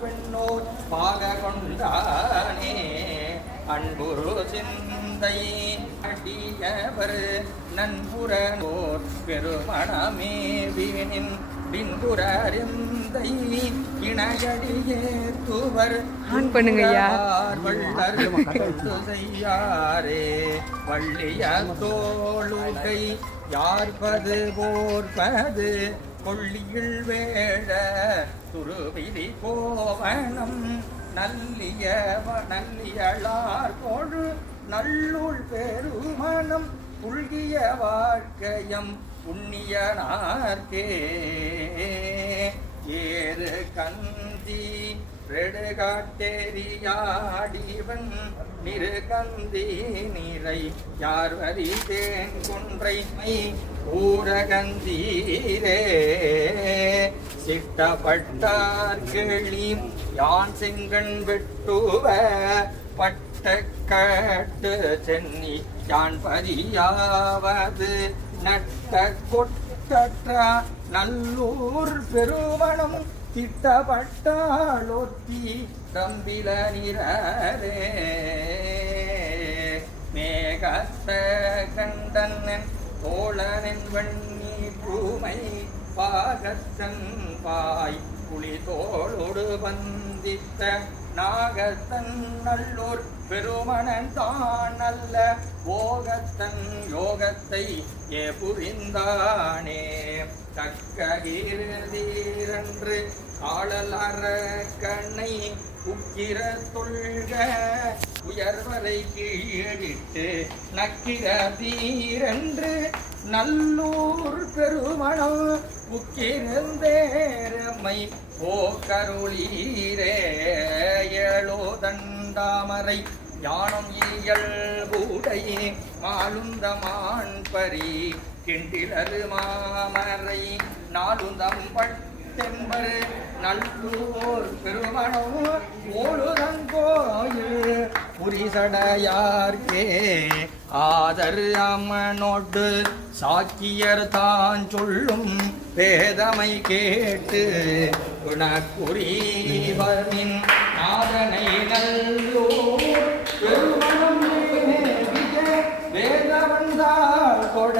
பெண்ணோர் பாக கொண்டானே அன்புரு சிந்தை அடியவர் நன்புறனோர் பெருமணமே வீணின் பின்புறிந்தை இணையடியே துவர் செய்யாரே வள்ளிய தோளுகை யார்பது போர்பது கொள்ளியில் வேழ துருவிதி கோவணம் நல்லியளார் பொழு நல்லுள் பெருமணம் புல்கிய வாழ்க்கையம் புண்ணியனார்க்கே ஏறு கந்தி ரெடுகாட்டேரியாடிவன் நிறுகந்தி நிறை யார்வரி தேன் கொன்றை ஊரகந்தீரே சிட்டப்பட்டார் கிளி யான் செங்கண் வெட்டுவ பட்டக்கட்டு சென்னி யான் பதியாவது நட்ட கொட்டற்ற நல்லூர் பெருமணம் திட்டப்பட்டாளொத்தி கம்பில நிறரே மேகத்த கண்டனன் தோழனின் வண்ணி பூமை பாகத்தன் பாய் புலி தோளோடு வந்தித்த நாகத்தன் நல்லூர் பெருமணன் தான் நல்ல போகத்தன் யோகத்தை ஏ புரிந்தானே தக்ககிருதீரன்று ஆளல் அரக்கண்ணை உக்கிர தொல்க உயர்வரை கீழிட்டு நக்கிர தீரன்று நல்லூர் பெருமணம் உக்கிருந்தேரமை ஓ கருளீரே ஏழோ தண்டாமரை யானம் இயல்புடை மாலுந்தமான் பரி கிண்டிலரு மாமரை நாலுந்தம் பட்டென்பர் நல்லூர் பெருமணம் ஓழுதங்கோயில் புரிசடையார்க்கே ஆதர் அம்மனோடு சாக்கியர் தான் சொல்லும் பேதமை கேட்டு குணக்குறிவரின் நாதனை நல்லூர் பெருமணம் வேதவந்தால் கொட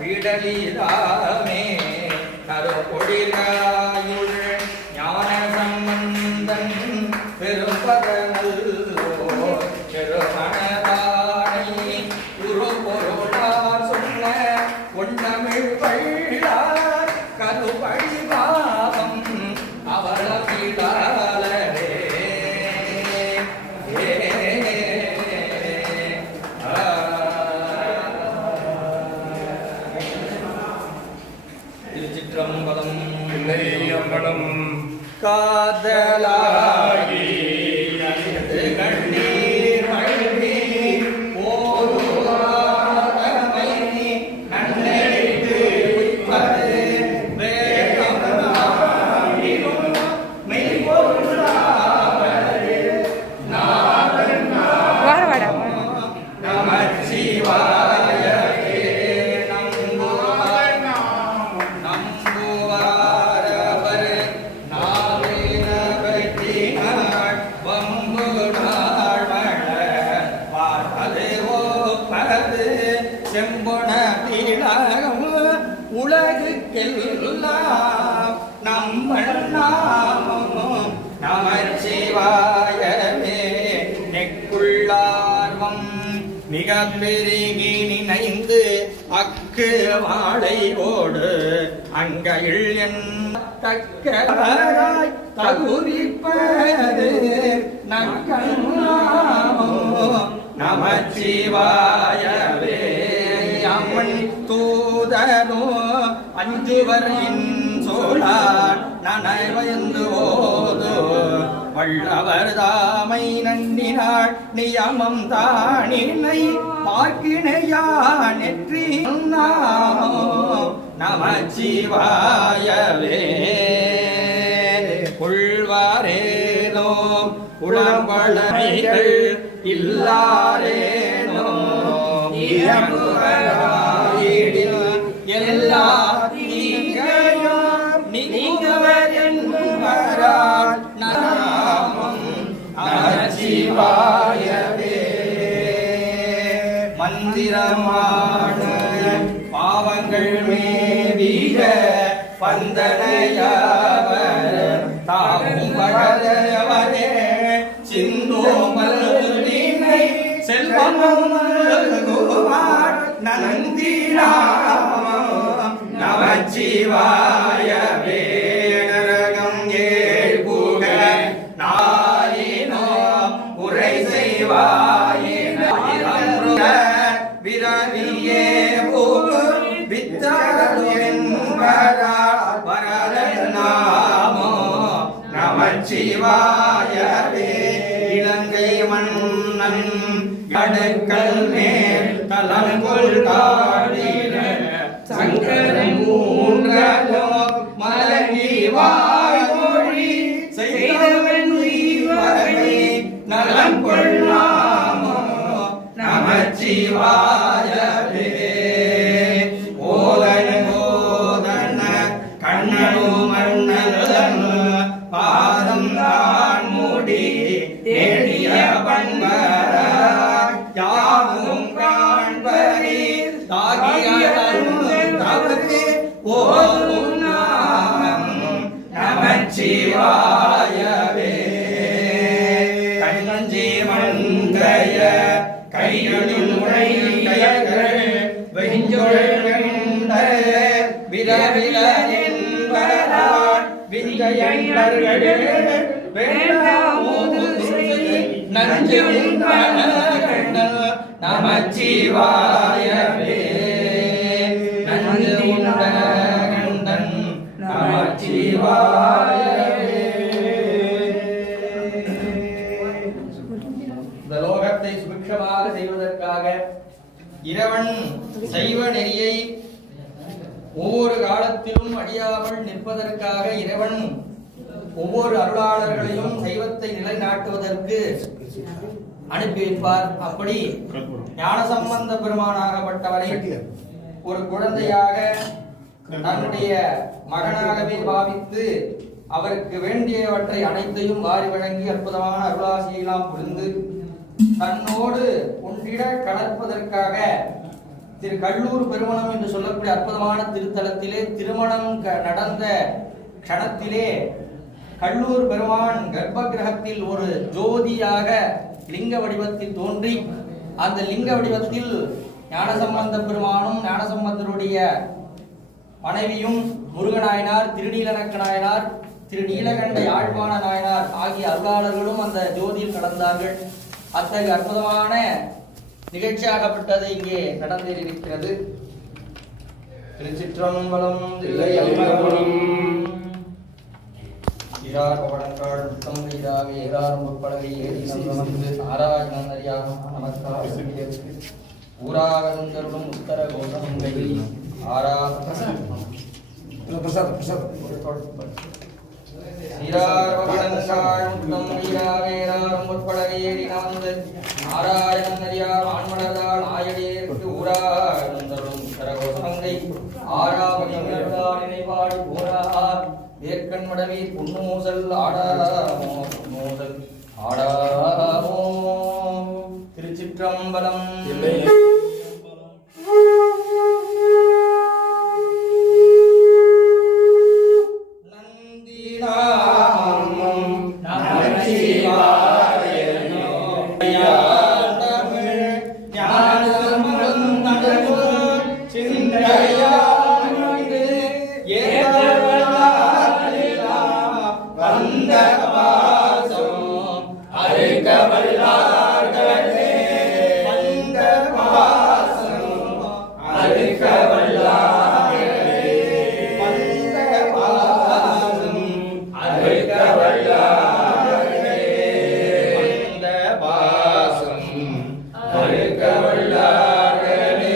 விடலிதாமே கருப்பொடிகாயுள் ஞான சம்பந்தன் பெரும்பத நல்லோ பெருமணதானை குரு பொருளார் சொன்ன பொன்னமிழ் பள்ளார் கருப்பழி பாவம் அவளவிடாலே காதலாகி கண்ணீர் மழை போதுமை நன்னெறித்து உய்ப்பது மெய்பொருளாவது நமச்சிவாய செம்பொன தீழகம் உலகுக்கெல்லாம் நம்மண்ணாமம் நமச்சிவாயவே நெக்குள்ளார்வம் மிக பெருகி நினைந்து அக்கு வாழைவோடு அங்கையில் என் தக்கராய் தகுதிப்பது நக்கண்ணாமோ நமச்சிவாயவே அம்மன் தூதனோ அஞ்சுவர் இன்சோழார் நனைவயந்து ஓது வள்ளவர் தாமை நன்னினாள் நியமம் தானினை பார்க்கினையா நெற்றி நாமோ நமச்சிவாயவே கொள்வாரேனோ குளம்பளைகள் இல்லாரேனோ எல்லா நீங்கவர் என்பவரால் மந்திரமான பாவங்கள் மேவிக பந்தனையவர் தாமும் பகவரே சிந்தோமல் வீணை செல்வமும் நந்தினாமம் நமச்சிவாயவே நரகம் ஏழ்புக நாயினோ உரை செய்வாயின விரவியே போகு வித்தருவரா வரநாமோ நமச்சிவாயவே இலங்கை மன்னன் கடற்கல் மேல் தலங்கொள் காடின சங்கரன் மூன்றலோ மலங்கி வாய்மொழி செய்தவன் உய்வகை நலம் கொள்ளாமோ நமச்சிவாயவே ஓதன ஓதன கண்ணனு மன்னன் பாதம் தான் மூடி தேடிய பண்பர யாவும் காண்பரி தாகிய தவறு ஓதும் நாமம் நமச்சிவாயவே கண்ணஞ்சி மங்கைய கையொழில் உரைகள் வெஞ்சொல் கண்ட விரவில என்பதால் விந்தையர்கள் நஞ்சு நமச்சிவாயவே நஞ்சு கண்டன் நமச்சிவாயவே. இந்த லோகத்தை சுபிக்ஷமாக செய்வதற்காக இறைவன் சைவ நெறியை ஒவ்வொரு காலத்திலும் அழியாமல் நிற்பதற்காக இறைவன் ஒவ்வொரு அருளாளர்களையும் சைவத்தை நிலைநாட்டுவதற்கு அனுப்பி வைப்பார். அப்படி ஞானசம்பந்த பெருமானாகப்பட்டவரை ஒரு குழந்தையாக தன்னுடைய மகனாகவே பாவித்து அவருக்கு வேண்டியவற்றை அனைத்தையும் வாரி வழங்கி அற்புதமான அருளாசியெல்லாம் புரிந்து தன்னோடு ஒன்றிட கலப்பதற்காக திரு கல்லூர் பெருமணம் என்று சொல்லக்கூடிய அற்புதமான திருத்தலத்திலே திருமணம் நடந்த க்ஷணத்திலே கல்லூர் பெருமான் கர்ப்ப கிரகத்தில் ஒரு ஜோதியாக லிங்க வடிவத்தில் தோன்றி அந்த லிங்க வடிவத்தில் ஞானசம்பந்த பெருமானும் ஞானசம்பந்தருடைய மனைவியும் முருகநாயனார், திருநீலநக்க நாயனார், திரு நீலகண்ட யாழ்ப்பாண நாயனார் ஆகிய அருளாளர்களும் அந்த ஜோதியில் கடந்தார்கள். அத்தகைய அற்புதமான நிகழ்ச்சியாகப்பட்டது இங்கே நடந்திருக்கிறது. திருச்சிற்றம்பலம் தில்லையம்பலம் ஈரார் பவனக்காள் முத்தம் கைதாவே ஏறாரும் முற்பலகை ஏறி நம்பமந்து நாராயணன் அறியாம நமஸ்காரம் ஊராகருந்தருடும் உத்தர கோஷம் கை ஆரா ஈரார் பவனக்காள் முத்தம் கைதாவே ஏறாரும் முற்பலகை ஏறி நம்பமந்து நாராயணன் அறியாம ஆண்மலர்தாள் ஆயடியேற்கு ஊராகருந்தருடும் உத்தர கோஷம் கை ஆராபதிகள் நினைவாடி போரார் வேர்க்கண்மடவே புன்னூசல் ஆடாமோ புன்னூசல் ஆடாமோ. திருச்சிற்றம்பலம். நந்தினாமம் நமச்சிவாயனோ தமிழ் ஞானசம்பந்தம் நடந்து சிந்தையானது வந்த பாசம் அறுக்க வல்லார்களே வந்த பாசம் அறுக்க வல்லார்களே வந்த பாசம் அறுக்க வல்லார்களே வந்த பாசம் அறுக்க வல்லார்களே.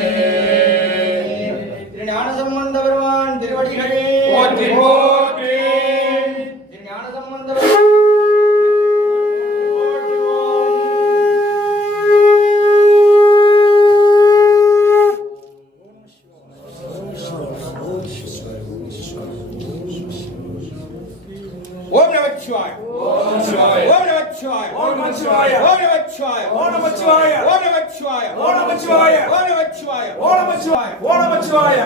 திரு ஞானசம்பந்த பெருமான் திருவடிகளே போற்றி போற்றி. ஓம் நமச்சிவாய. ஓம் நமச்சிவாய. நமச்சிவாய ஓம் நமச்சிவாய ஓம் நமச்சிவாய ஓம் நமச்சிவாய ஓம் நமச்சிவாய ஓம் நமச்சிவாய ஓம் நமச்சிவாய ஓம் நமச்சிவாய ஓம் நமச்சிவாய